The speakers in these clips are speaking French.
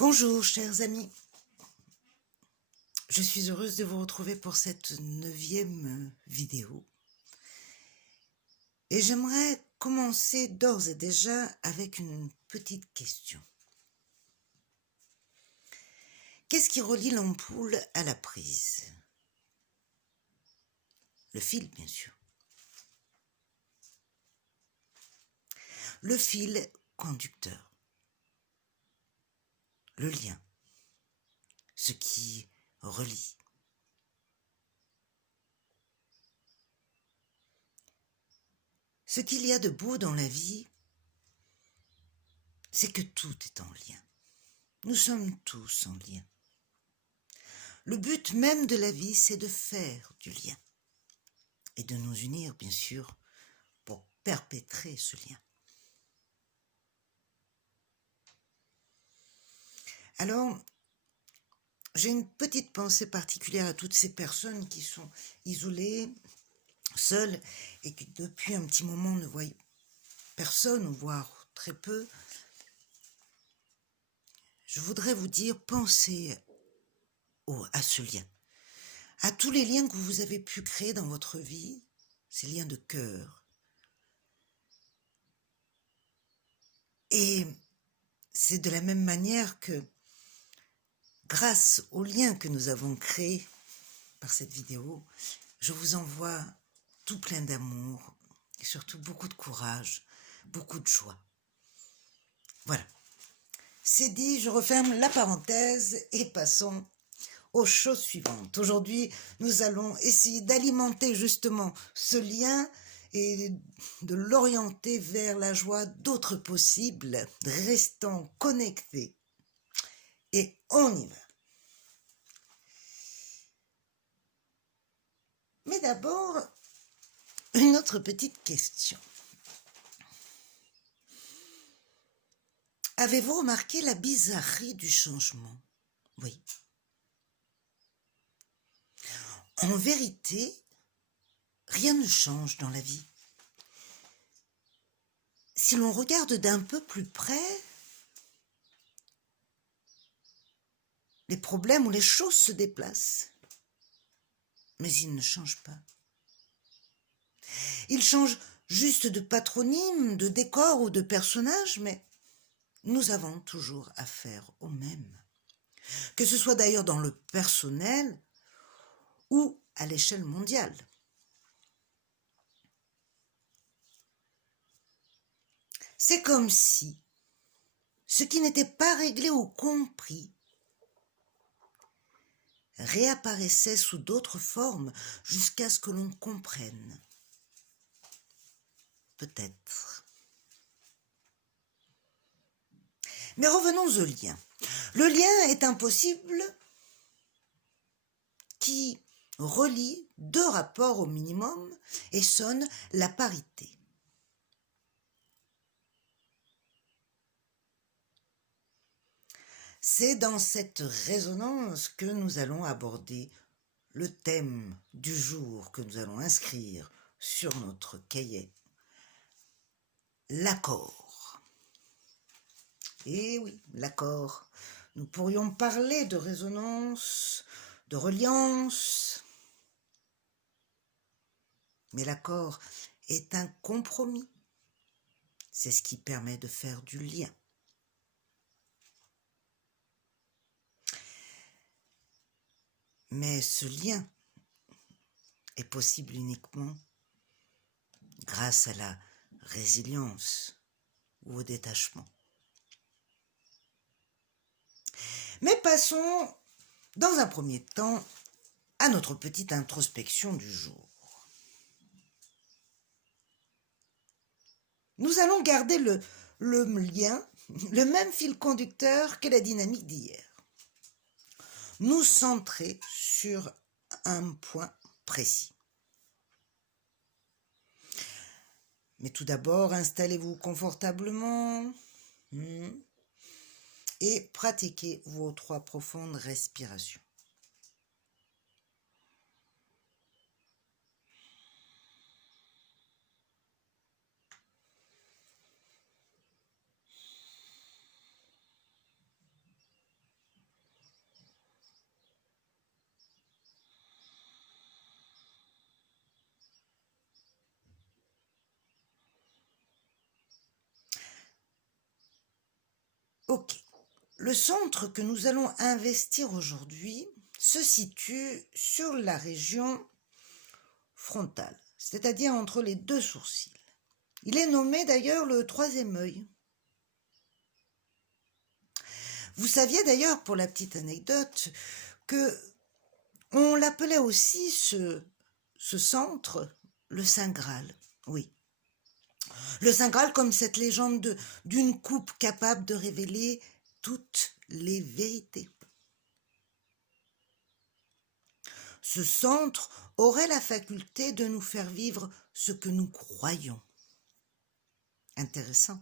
Bonjour chers amis, je suis heureuse de vous retrouver pour cette 9e vidéo et j'aimerais commencer d'ores et déjà avec une petite question. Qu'est-ce qui relie l'ampoule à la prise? Le fil, bien sûr. Le fil conducteur, le lien, ce qui relie. Ce qu'il y a de beau dans la vie, c'est que tout est en lien. Nous sommes tous en lien. Le but même de la vie, c'est de faire du lien et de nous unir, bien sûr, pour perpétrer ce lien. Alors, j'ai une petite pensée particulière à toutes ces personnes qui sont isolées, seules, et qui depuis un petit moment ne voient personne, ou voire très peu. Je voudrais vous dire, pensez à ce lien, à tous les liens que vous avez pu créer dans votre vie, ces liens de cœur. Et c'est de la même manière que, grâce aux liens que nous avons créés par cette vidéo, je vous envoie tout plein d'amour et surtout beaucoup de courage, beaucoup de joie. Voilà. C'est dit, je referme la parenthèse et passons aux choses suivantes. Aujourd'hui, nous allons essayer d'alimenter justement ce lien et de l'orienter vers la joie d'autres possibles, restant connectés. Et on y va. Mais d'abord, une autre petite question. Avez-vous remarqué la bizarrerie du changement? Oui. En vérité, rien ne change dans la vie. Si l'on regarde d'un peu plus près, les problèmes ou les choses se déplacent, mais ils ne changent pas. Ils changent juste de patronyme, de décor ou de personnage, mais nous avons toujours affaire au même. Que ce soit d'ailleurs dans le personnel ou à l'échelle mondiale. C'est comme si ce qui n'était pas réglé ou compris réapparaissait sous d'autres formes jusqu'à ce que l'on comprenne. Peut-être. Mais revenons au lien. Le lien est impossible qui relie deux rapports au minimum et sonne la parité. C'est dans cette résonance que nous allons aborder le thème du jour que nous allons inscrire sur notre cahier. L'accord. Eh oui, l'accord. Nous pourrions parler de résonance, de reliance, mais l'accord est un compromis. C'est ce qui permet de faire du lien. Mais ce lien est possible uniquement grâce à la résilience ou au détachement. Mais passons, dans un premier temps, à notre petite introspection du jour. Nous allons garder le lien, le même fil conducteur que la dynamique d'hier. Nous centrer sur un point précis. Mais tout d'abord, installez-vous confortablement et pratiquez vos 3 profondes respirations. Ok. Le centre que nous allons investir aujourd'hui se situe sur la région frontale, c'est-à-dire entre les deux sourcils. Il est nommé d'ailleurs le troisième œil. Vous saviez d'ailleurs, pour la petite anecdote, que on l'appelait aussi ce centre le Saint Graal. Oui. Le Saint Graal comme cette légende d'une coupe capable de révéler toutes les vérités. Ce centre aurait la faculté de nous faire vivre ce que nous croyons. Intéressant.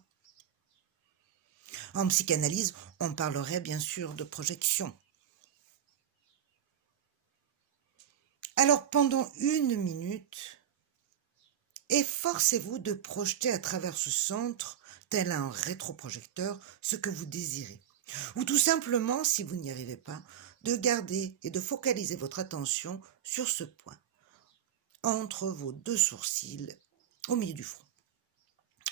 En psychanalyse, on parlerait bien sûr de projection. Alors pendant 1 minute, efforcez-vous de projeter à travers ce centre, tel un rétroprojecteur, ce que vous désirez. Ou tout simplement, si vous n'y arrivez pas, de garder et de focaliser votre attention sur ce point, entre vos deux sourcils, au milieu du front.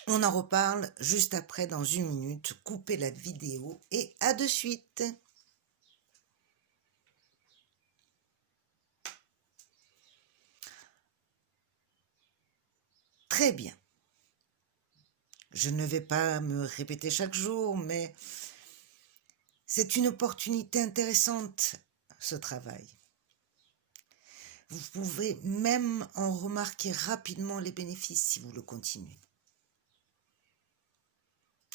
On en reparle juste après dans 1 minute. Coupez la vidéo et à de suite. Très bien. Je ne vais pas me répéter chaque jour, mais c'est une opportunité intéressante, ce travail. Vous pouvez même en remarquer rapidement les bénéfices si vous le continuez.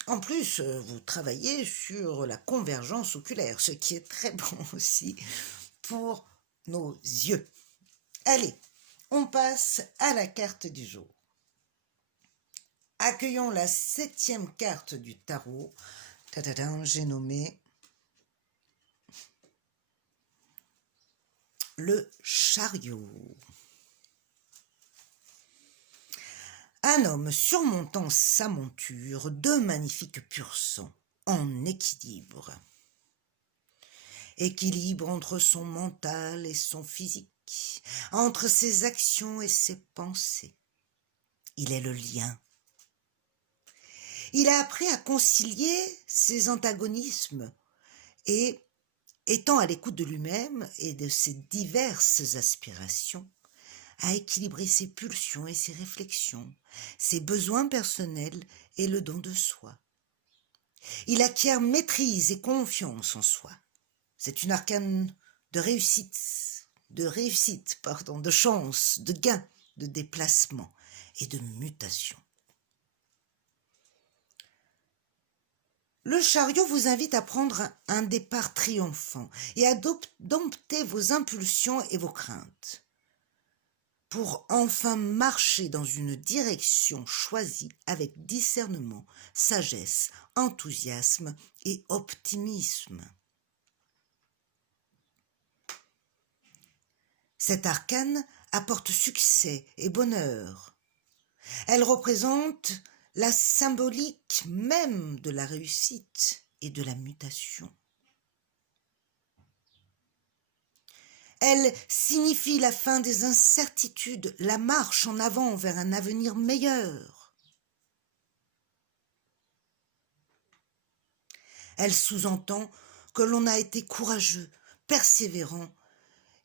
En plus, vous travaillez sur la convergence oculaire, ce qui est très bon aussi pour nos yeux. Allez, on passe à la carte du jour. Accueillons la 7e carte du tarot. J'ai nommé le chariot. Un homme surmontant sa monture, 2 magnifiques pur sang, en équilibre. Équilibre entre son mental et son physique, entre ses actions et ses pensées. Il est le lien. Il a appris à concilier ses antagonismes et, étant à l'écoute de lui-même et de ses diverses aspirations, à équilibrer ses pulsions et ses réflexions, ses besoins personnels et le don de soi. Il acquiert maîtrise et confiance en soi. C'est une arcane de réussite, de chance, de gain, de déplacement et de mutation. Le chariot vous invite à prendre un départ triomphant et à dompter vos impulsions et vos craintes, pour enfin marcher dans une direction choisie avec discernement, sagesse, enthousiasme et optimisme. Cette arcane apporte succès et bonheur. Elle représente la symbolique même de la réussite et de la mutation. Elle signifie la fin des incertitudes, la marche en avant vers un avenir meilleur. Elle sous-entend que l'on a été courageux, persévérant,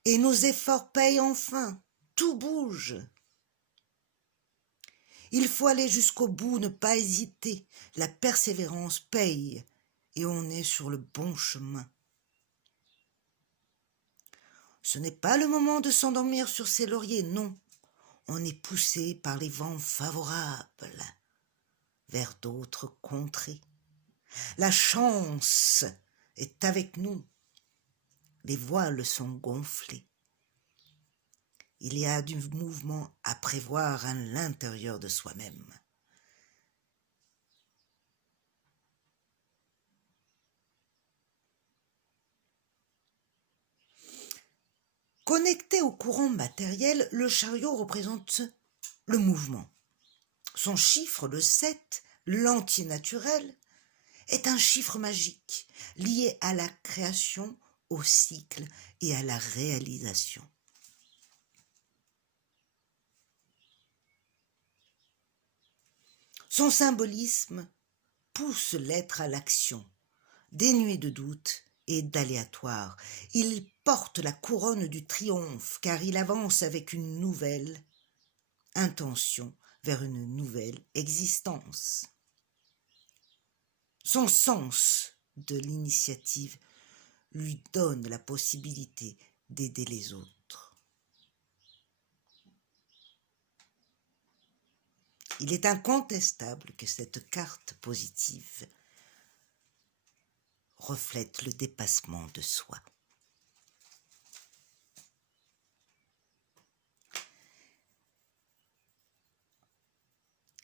et nos efforts payent enfin, tout bouge. Il faut aller jusqu'au bout, ne pas hésiter, la persévérance paye, et on est sur le bon chemin. Ce n'est pas le moment de s'endormir sur ses lauriers, non. On est poussé par les vents favorables vers d'autres contrées. La chance est avec nous. Les voiles sont gonflés. Il y a du mouvement à prévoir à l'intérieur de soi-même. Connecté au courant matériel, le chariot représente le mouvement. Son chiffre, le 7, l'antinaturel, est un chiffre magique, lié à la création, au cycle et à la réalisation. Son symbolisme pousse l'être à l'action, dénué de doute et d'aléatoire. Il porte la couronne du triomphe car il avance avec une nouvelle intention vers une nouvelle existence. Son sens de l'initiative lui donne la possibilité d'aider les autres. Il est incontestable que cette carte positive reflète le dépassement de soi.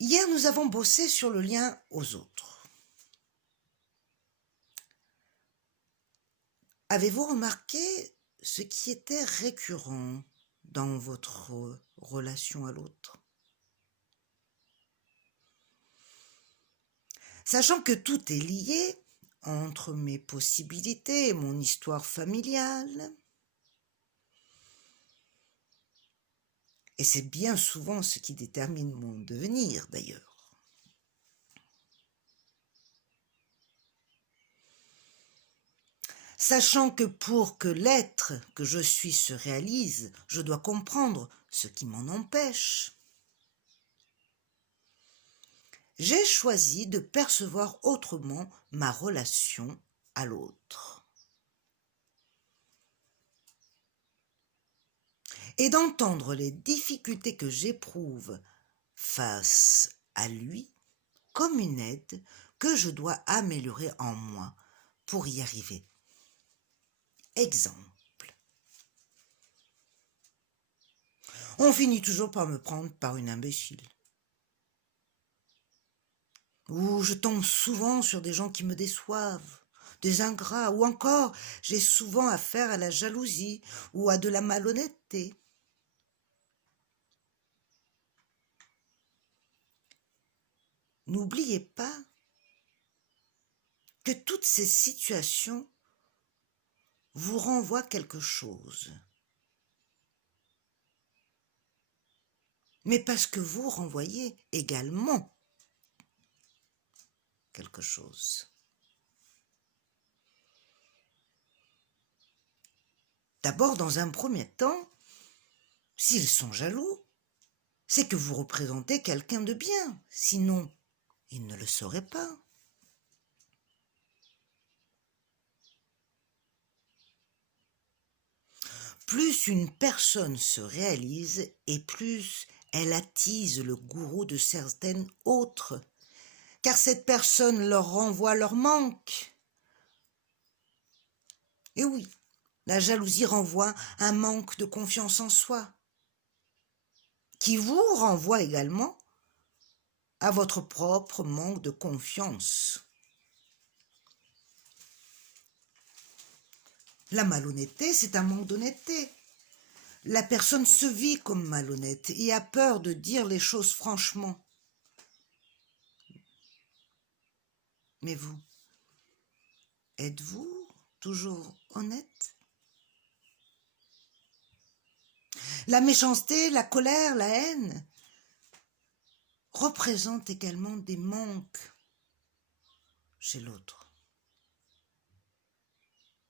Hier, nous avons bossé sur le lien aux autres. Avez-vous remarqué ce qui était récurrent dans votre relation à l'autre? Sachant que tout est lié entre mes possibilités et mon histoire familiale, et c'est bien souvent ce qui détermine mon devenir d'ailleurs. Sachant que pour que l'être que je suis se réalise, je dois comprendre ce qui m'en empêche. J'ai choisi de percevoir autrement ma relation à l'autre. Et d'entendre les difficultés que j'éprouve face à lui comme une aide que je dois améliorer en moi pour y arriver. Exemple. On finit toujours par me prendre par une imbécile. Ou je tombe souvent sur des gens qui me déçoivent, des ingrats, ou encore j'ai souvent affaire à la jalousie ou à de la malhonnêteté. N'oubliez pas que toutes ces situations vous renvoient quelque chose. Mais parce que vous renvoyez également quelque chose. D'abord, dans un premier temps, s'ils sont jaloux, c'est que vous représentez quelqu'un de bien, sinon ils ne le sauraient pas. Plus une personne se réalise et plus elle attise le gourou de certaines autres, car cette personne leur renvoie leur manque. Et oui, la jalousie renvoie un manque de confiance en soi, qui vous renvoie également à votre propre manque de confiance. La malhonnêteté, c'est un manque d'honnêteté. La personne se vit comme malhonnête et a peur de dire les choses franchement. Mais vous, êtes-vous toujours honnête? La méchanceté, la colère, la haine représentent également des manques chez l'autre.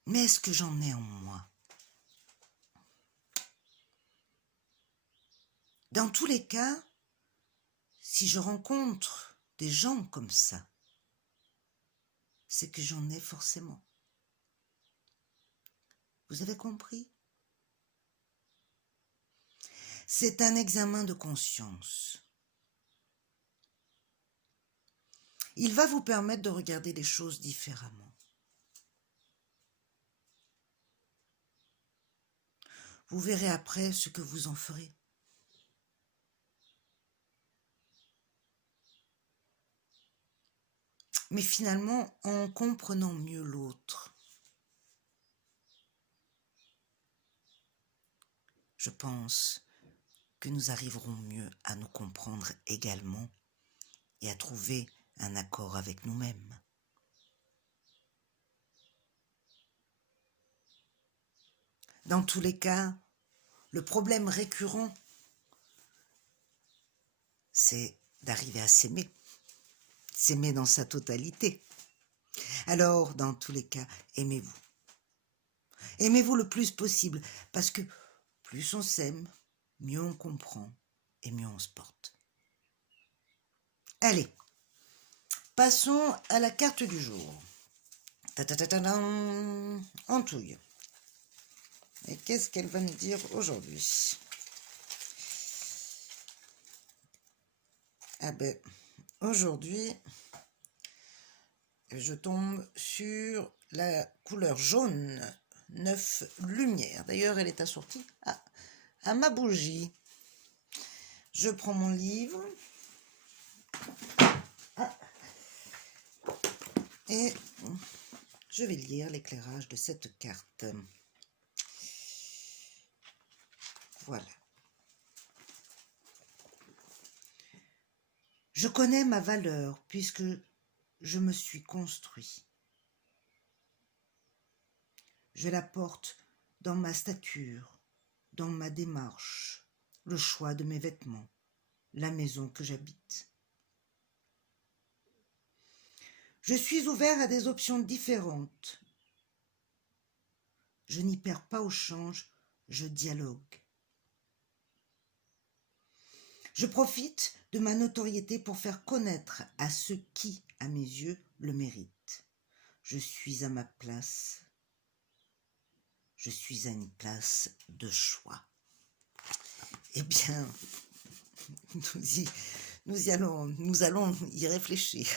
Mais est-ce que j'en ai en moi? Dans tous les cas, si je rencontre des gens comme ça, c'est que j'en ai forcément. Vous avez compris? C'est un examen de conscience. Il va vous permettre de regarder les choses différemment. Vous verrez après ce que vous en ferez. Mais finalement, en comprenant mieux l'autre, je pense que nous arriverons mieux à nous comprendre également et à trouver un accord avec nous-mêmes. Dans tous les cas, le problème récurrent, c'est d'arriver à s'aimer dans sa totalité. Alors, dans tous les cas, aimez-vous. Aimez-vous le plus possible, parce que plus on s'aime, mieux on comprend et mieux on se porte. Allez, passons à la carte du jour. Ta-ta-ta-ta-dan, Antouille. Et qu'est-ce qu'elle va nous dire aujourd'hui? Ah ben, aujourd'hui, je tombe sur la couleur jaune, 9 lumières. D'ailleurs, elle est assortie à ma bougie. Je prends mon livre et je vais lire l'éclairage de cette carte. Voilà. Je connais ma valeur puisque je me suis construit. Je la porte dans ma stature, dans ma démarche, le choix de mes vêtements, la maison que j'habite. Je suis ouvert à des options différentes. Je n'y perds pas au change, je dialogue. Je profite de ma notoriété pour faire connaître à ceux qui, à mes yeux, le méritent. Je suis à ma place. Je suis à une place de choix. Eh bien, nous allons y réfléchir.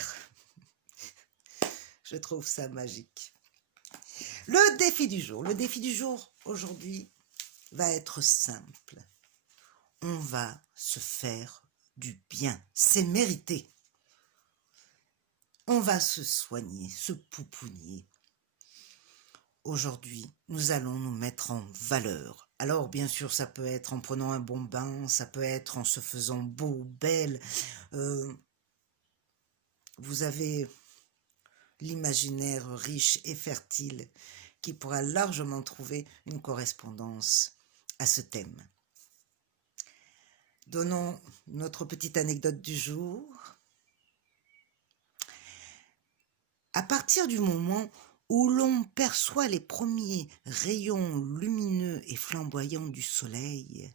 Je trouve ça magique. Le défi du jour. Le défi du jour, aujourd'hui, va être simple. On va se faire du bien. C'est mérité. On va se soigner, se poupougner. Aujourd'hui, nous allons nous mettre en valeur. Alors, bien sûr, ça peut être en prenant un bon bain, ça peut être en se faisant beau, belle. Vous avez l'imaginaire riche et fertile qui pourra largement trouver une correspondance à ce thème. Donnons notre petite anecdote du jour. À partir du moment où l'on perçoit les premiers rayons lumineux et flamboyants du soleil,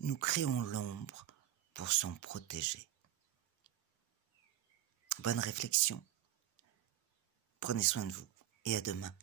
nous créons l'ombre pour s'en protéger. Bonne réflexion. Prenez soin de vous et à demain.